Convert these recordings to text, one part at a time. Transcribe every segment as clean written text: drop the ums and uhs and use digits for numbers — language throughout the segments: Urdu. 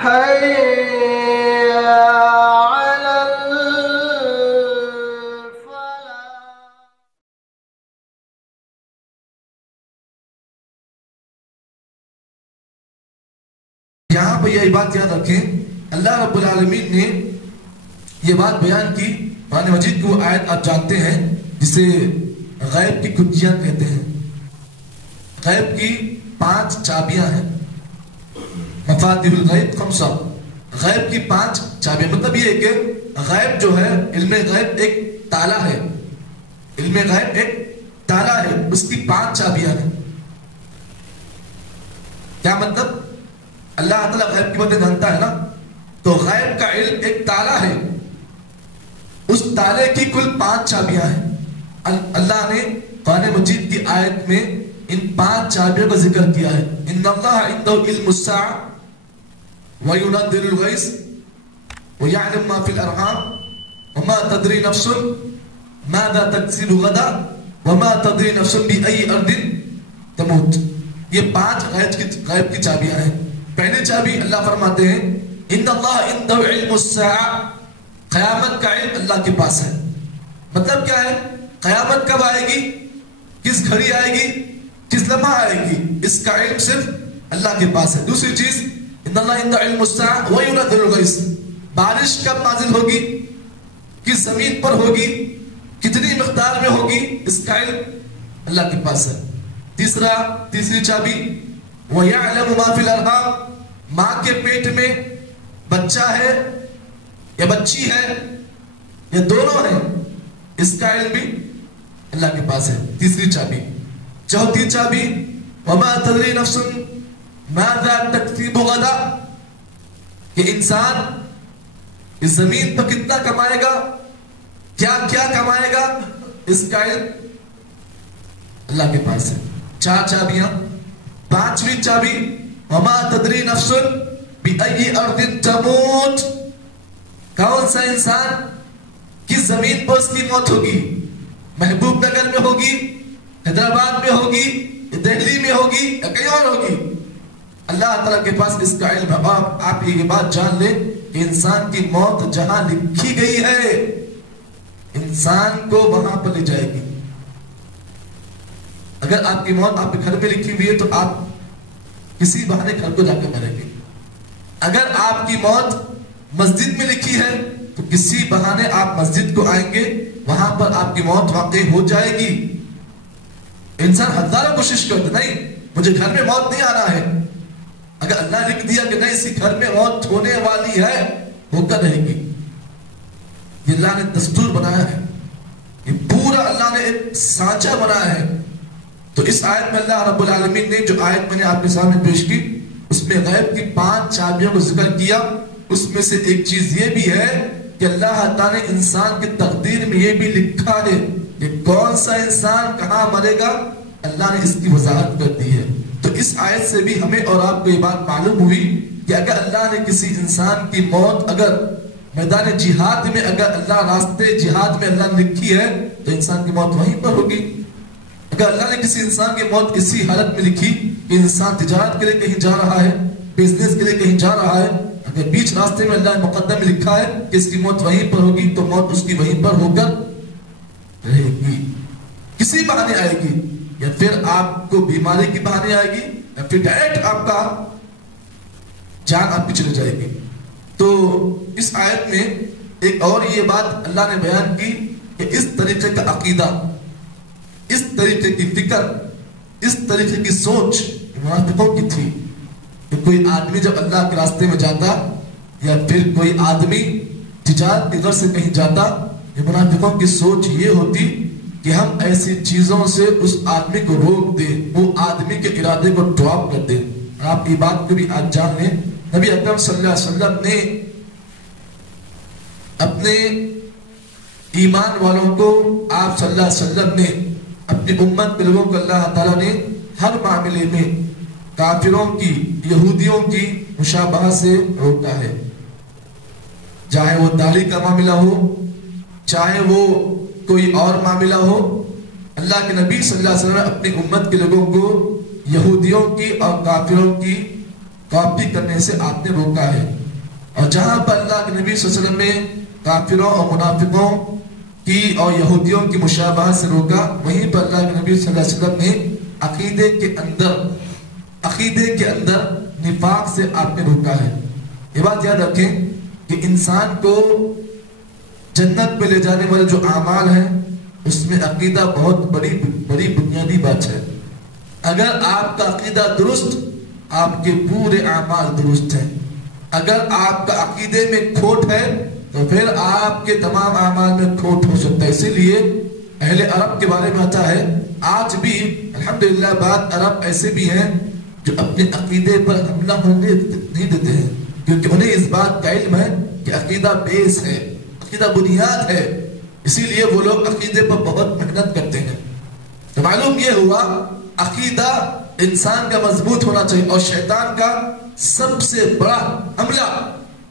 حي على یہاں پہ یہ بات یاد رکھیں، اللہ رب العالمین نے یہ بات بیان کی قرآن مجید کی وہ آیت آپ جانتے ہیں جسے غیب کی کنجیاں کہتے ہیں۔ غیب کی 5 چابیاں ہیں، مفاتیح الغیب 5، غیب کی 5 چابیاں، مطلب یہ ہے کہ غیب جو ہے، علم غیب ایک تالا ہے، علم غیب ایک تالا ہے، اس کی 5 چابیاں ہیں۔ کیا مطلب؟ اللہ تعالیٰ غیب کی باتیں جانتا ہے نا، تو غیب کا علم ایک تالا ہے، اس تالے کی کل 5 چابیاں ہیں۔ اللہ نے قرآن مجید کی آیت میں ان 5 چابیوں کا ذکر کیا ہے۔ ان اللہ عنده علم الساعة وينزل الغيث ويعلم ما في الارحام وما تدري نفس ماذا تكسب غدا وما تدري نفس بأي ارض تموت۔ یہ 5 غیب کی چابیاں ہیں۔ پہلی چابی اللہ فرماتے ہیں ان اللہ عنده علم الساعة، قیامت کا علم اللہ کے پاس ہے۔ مطلب کیا ہے؟ قیامت کب آئے گی، کس گھڑی آئے گی، کس لمحہ آئے گی، اس کا علم صرف اللہ کے پاس ہے۔ دوسری چیز ان اللہ عنده علم الساعة وينزل الغيث، بارش کب نازل ہوگی، کس زمین پر ہوگی، کتنی مقدار میں ہوگی، اس کا علم اللہ کے پاس ہے۔ تیسری چابی وَيَعْلَمُ مَا فِي الْأَرْحَامِ، ماں کے پیٹ میں بچہ ہے یا بچی ہے یا دونوں ہیں، اس کا علم بھی اللہ کے پاس ہے۔ تیسری چابی۔ چوتھی چابی وَمَا تَدْرِي نَفْسٌ مَاذَا تَكْسِبُ غَدًا، کہ انسان اس زمین پر کتنا کمائے گا، کیا کیا کمائے گا، اس کا علم اللہ کے پاس ہے۔ 4 چابیاں۔ 5ویں چابی وَمَا تَدْرِي نَفْسٌ بِأَيِّ أَرْضٍ تَمُوتُ، کون سا انسان کس زمین پر اس کی موت ہوگی، محبوب نگر میں ہوگی، حیدرآباد میں ہوگی، دہلی میں ہوگی یا کہیں اور ہوگی، اللہ تعالیٰ کے پاس اس کا علم ہے۔ آپ یہ بات جان لیں کہ انسان کی موت جہاں لکھی گئی ہے انسان کو وہاں پر لے جائے گی۔ اگر آپ کی موت آپ کے گھر میں لکھی ہوئی ہے تو آپ کسی بہانے گھر کو جا کے مریں گے۔ اگر آپ کی موت مسجد میں لکھی ہے تو کسی بہانے آپ مسجد کو آئیں گے، وہاں پر آپ کی موت واقع ہو جائے گی۔ انسان ہزاروں کوشش کرتے نہیں مجھے گھر میں موت نہیں آنا ہے، اگر اللہ لکھ دیا کہ نہیں اسی گھر میں موت ہونے والی ہے، ہو کر رہے گی۔ یہ اللہ نے دستور بنایا ہے، یہ پورا اللہ نے ایک سانچہ بنایا ہے۔ تو اس آیت میں اللہ رب العالمین نے جو آیت میں نے آپ کے سامنے پیش کی، اس میں غیب کی 5 چابیوں کو ذکر کیا۔ اس میں سے ایک چیز یہ بھی ہے کہ اللہ تعالیٰ نے انسان کی تقدیر میں یہ بھی لکھا ہے کہ کون سا انسان کہاں مرے گا، اللہ نے اس کی وضاحت کر دی ہے۔ تو اس آیت سے بھی ہمیں اور آپ کو یہ بات معلوم ہوئی کہ اگر اللہ نے کسی انسان کی موت اگر میدان جہاد میں، اگر اللہ راستے جہاد میں اللہ نے لکھی ہے تو انسان کی موت وہیں پر ہوگی۔ اگر اللہ نے کسی انسان کی موت اسی حالت میں لکھی کہ انسان تجارت کے لیے کہیں جا رہا ہے، بزنس کے لیے کہیں جا رہا ہے، اگر بیچ راستے میں اللہ نے مقدم میں لکھا ہے کہ اس کی موت وہیں پر ہوگی تو موت اس کی وہیں پر ہو کر رہے گی، کسی بہانے آئے گی، یا پھر آپ کو بیماری کی بہانے آئے گی، یا پھر ڈائریکٹ آپ کا جان آپ کی چلی جائے گی۔ تو اس آیت میں ایک اور یہ بات اللہ نے بیان کی کہ اس طریقے کا عقیدہ، اس طریقے کی فکر، اس طریقے کی سوچ منافقوں کی تھی کہ کوئی آدمی جب اللہ کے راستے میں جاتا یا پھر کوئی آدمی تجارت کی غرض سے کہیں جاتا، یہ منافقوں کی سوچ یہ ہوتی کہ ہم ایسی چیزوں سے اس آدمی کو روک دیں، وہ آدمی کے ارادے کو ڈراپ کر دیں۔ آپ کی بات کو بھی آج جان لیں، نبی اکرم صلی اللہ علیہ وسلم نے اپنے ایمان والوں کو، آپ صلی اللہ علیہ وسلم نے اپنی امت کے لوگوں کو اللہ تعالیٰ نے ہر معاملے میں کافروں کی، یہودیوں کی مشابہہ سے روکا ہے، چاہے وہ داڑھی کا معاملہ ہو، چاہے وہ کوئی اور معاملہ ہو۔ اللہ کے نبی صلی اللہ علیہ وسلم نے اپنی امت کے لوگوں کو یہودیوں کی اور کافروں کی کاپی کرنے سے آپ نے روکا ہے. اور جہاں پر اللہ کے نبی صلی اللہ علیہ وسلم نے کافروں اور منافقوں کی اور یہودیوں کی مشابہت سے روکا، وہیں پر اللہ کے نبی صلی اللہ علیہ وسلم نے عقیدے کے اندر نفاق سے آپ نے روکا ہے. یہ بات یاد رکھیں کہ انسان کو جنت پہ لے جانے والے جو اعمال ہیں اس میں عقیدہ بہت بڑی بنیادی بات ہے. اگر آپ کا عقیدہ درست، آپ کے پورے اعمال درست ہیں. اگر آپ کا عقیدے میں کھوٹ ہے تو پھر آپ کے تمام اعمال میں کھوٹ ہو سکتا ہے. اسی لیے اہل عرب کے بارے میں آتا ہے آج بھی الحمدللہ بعض عرب ایسے بھی ہیں جو اپنے عقیدے پر حملہ ہونے نہیں دیتے ہیں، کیونکہ انہیں اس بات کا علم ہے کہ عقیدہ بیس ہے، عقیدہ بنیاد ہے. اسی لیے وہ لوگ عقیدے پر بہت محنت کرتے ہیں. تو معلوم یہ ہوا عقیدہ انسان کا مضبوط ہونا چاہیے. اور شیطان کا سب سے بڑا حملہ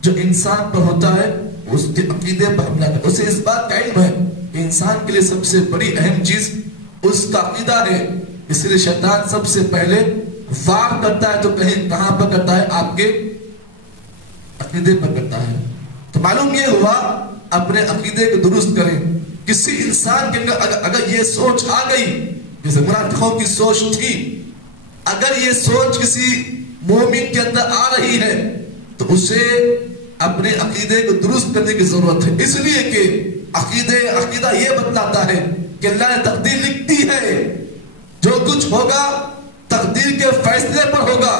جو انسان پر ہوتا ہے اس کے عقیدے پر حملہ کرتا ہے. اسے اس بات کا علم ہے کہ انسان کے لیے سب سے بڑی اہم چیز اس کا عقیدہ ہے. اس لیے شیطان سب سے پہلے وار کرتا ہے تو کہیں کہاں پر کرتا ہے؟ آپ کے عقیدے پر کرتا ہے. تو معلوم یہ ہوا اپنے عقیدے کو درست کریں. کسی انسان کے اگر یہ سوچ آ گئی جیسے منافقوں کی سوچ تھی، اگر یہ سوچ کسی مومن کے اندر آ رہی ہے تو اسے اپنے عقیدے کو درست کرنے کی ضرورت ہے. اس لیے کہ عقیدہ یہ بتلاتا ہے کہ اللہ نے تقدیر لکھ دی ہے، جو کچھ ہوگا تقدیر کے فیصلے پر ہوگا.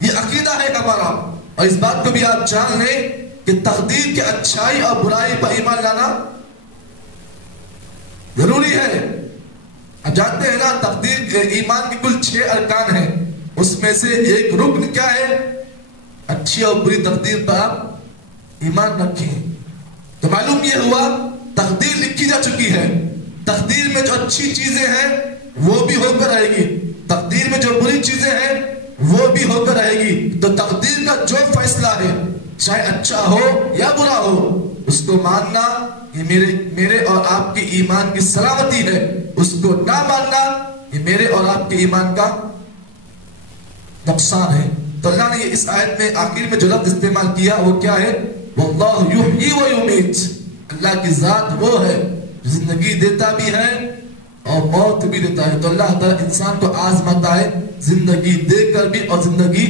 یہ عقیدہ ہے ہمارا. اور اس بات کو بھی آپ جان لیں کہ تقدیر کے اچھائی اور برائی پر ایمان لانا ضروری ہے. اب جانتے ہیں نا تقدیر ایمان کے کل 6 ارکان ہیں، اس میں سے ایک رکن کیا ہے؟ اچھی اور بری تقدیر پر آپ ایمان رکھیں. تو معلوم یہ ہوا تقدیر لکھی جا چکی ہے. تقدیر میں جو اچھی چیزیں ہیں وہ بھی ہو کر رہے گی، تقدیر میں جو بری چیزیں ہیں وہ بھی ہو کر رہے گی. تو تقدیر کا جو فیصلہ ہے چاہے اچھا ہو یا برا ہو اس کو ماننا یہ میرے اور آپ کے ایمان کی سلامتی ہے. اس کو نہ ماننا یہ میرے اور آپ کے ایمان کا نقصان ہے. تو اللہ نے اس آیت میں آخر میں جو لفظ استعمال کیا وہ کیا ہے؟ واللہ یحیی و یمیت. اللہ کی ذات وہ ہے جو زندگی دیتا بھی ہے اور موت بھی دیتا ہے. تو اللہ تعالیٰ انسان کو آزماتا ہے زندگی دے کر بھی اور زندگی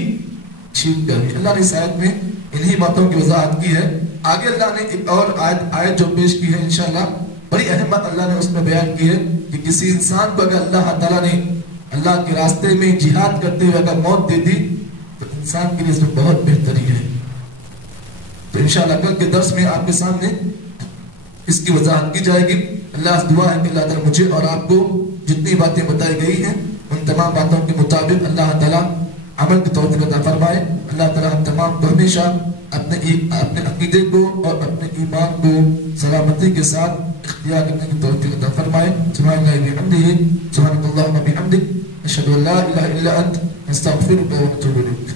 چھین کر بھی. اللہ نے اس آیت میں انہی باتوں کی وضاحت کی ہے. آگے اللہ نے ایک اور آیت جو پیش کی ہے انشاءاللہ بڑی اہم بات اللہ نے اس میں بیان کی ہے کہ کسی انسان کو اگر اللہ تعالیٰ نے اللہ کے راستے میں جہاد کرتے ہوئے اگر موت دے دی تو انسان کے لیے اس میں بہت بہتری ہے. تو انشاءاللہ کل کے درس میں آپ کے سامنے اس کی وضاحت کی جائے گی. اللہ سے دعا ہے کہ اللہ تعالیٰ مجھے اور آپ کو جتنی باتیں بتائی گئی ہیں ان تمام باتوں کے مطابق اللہ تعالیٰ عمل کی توفیق عطا فرمائے. اللہ تعالیٰ ہم تمام کو ہمیشہ اپنے عقیدے کو اور اپنے ایمان کو سلامتی کے ساتھ اختیار کرنے کی توفیق عطا فرمائے. سبحان اللہ وبحمدہ، سبحانک اللہم وبحمدک، اشہد ان لا الہ الا انت، نستغفرک ونتوب الیک.